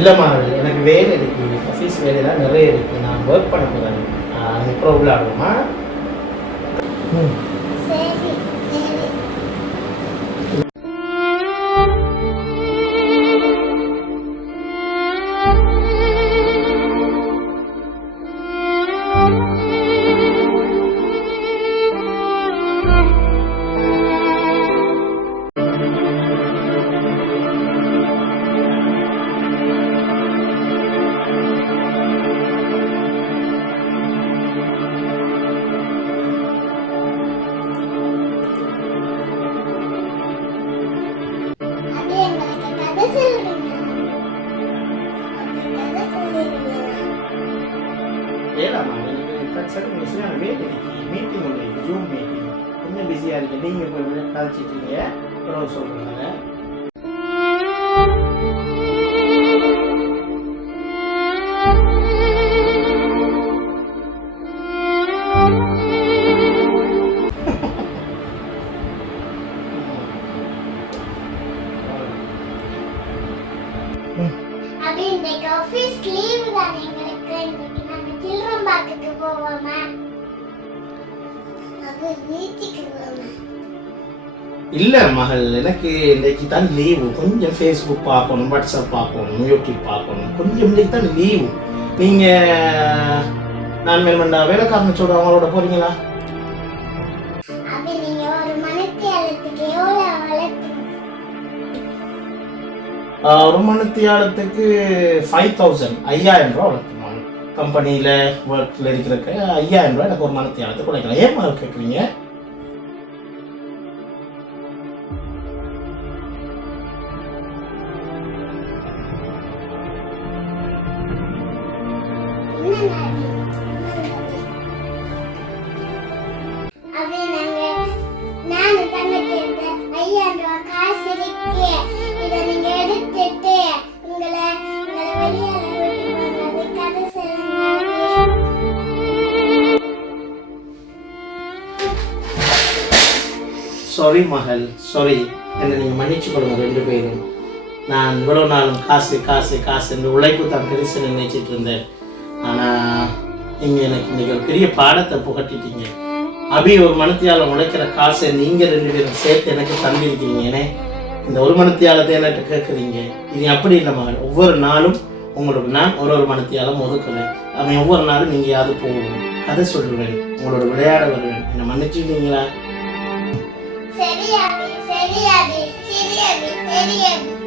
இல்லைம்மா, எனக்கு வேலை இருக்குது, ஆஃபீஸ் வேலையெல்லாம் நிறைய இருக்குது, நான் ஒர்க் பண்ண போகிறேன். அப்புறம் உள்ள ஆடுவோமா? வேலாமா, எனக்கு சரியான வேலை இருக்கு, மீட்டிங் ஒன்று இருக்குது, ஜூம் மீட்டிங், கொஞ்சம் பிஸியாக இருக்குது. நீங்கள் போய் கதைச்சிட்டீங்க, அப்புறம் சொல்கிறேங்க. இல்லை மகள், எனக்கு இன்றைக்கு தான் லீவு. கொஞ்சம் ஃபேஸ்புக் பார்க்கணும், வாட்ஸ்அப் பார்க்கணும், யூடியூப் பார்க்கணும், கொஞ்சம் இன்றைக்கு தான் லீவு. நீங்கள் நான் வேணுமெண்டா வேலைக்காரனை சொல்ற அவங்களோட போகிறீங்களா? ஒரு மணித்தியாலத்துக்கு 5000 5000 ரூபா வளர்த்துமா கம்பெனியில் ஒர்க்கில் இருக்கிறக்கு 5000 ரூபா எனக்கு ஒரு மணித்தியாலத்துக்கு உழைக்கலாம். ஏன் மாதிரி கேட்குறீங்க? சாரி மகள், சாரி, என்னை நீங்கள் மன்னிச்சு கொடுங்க ரெண்டு பேரும். நான் இவ்வளோ நாளும் காசு காசு காசு என்று உழைப்பு தான் பெருசு நினைச்சிட்டு இருந்தேன். ஆனால் நீங்கள் எனக்கு இன்றைக்கி ஒரு பெரிய பாடத்தை புகட்டிட்டீங்க. அபி ஒரு மணித்தியாலம் உழைக்கிற காசை நீங்கள் ரெண்டு பேரும் சேர்த்து எனக்கு தந்திருக்கிறீங்க. ஏன்னா இந்த ஒரு மணித்தியாலத்தை என்கிட்ட கேட்குறீங்க. இது அப்படி இல்லை மகள், ஒவ்வொரு நாளும் உங்களுக்கு நான் ஒரு மணித்தியாலம் ஒதுக்குவேன். அவன் ஒவ்வொரு நாளும் நீங்கள் யாரு போகணும், அதை சொல்லுவேன், உங்களோட விளையாட வருவேன். என்னை மன்னிச்சுட்டீங்களா? சரி அபி, சரி அபி, சரி அபி, சரி அபி.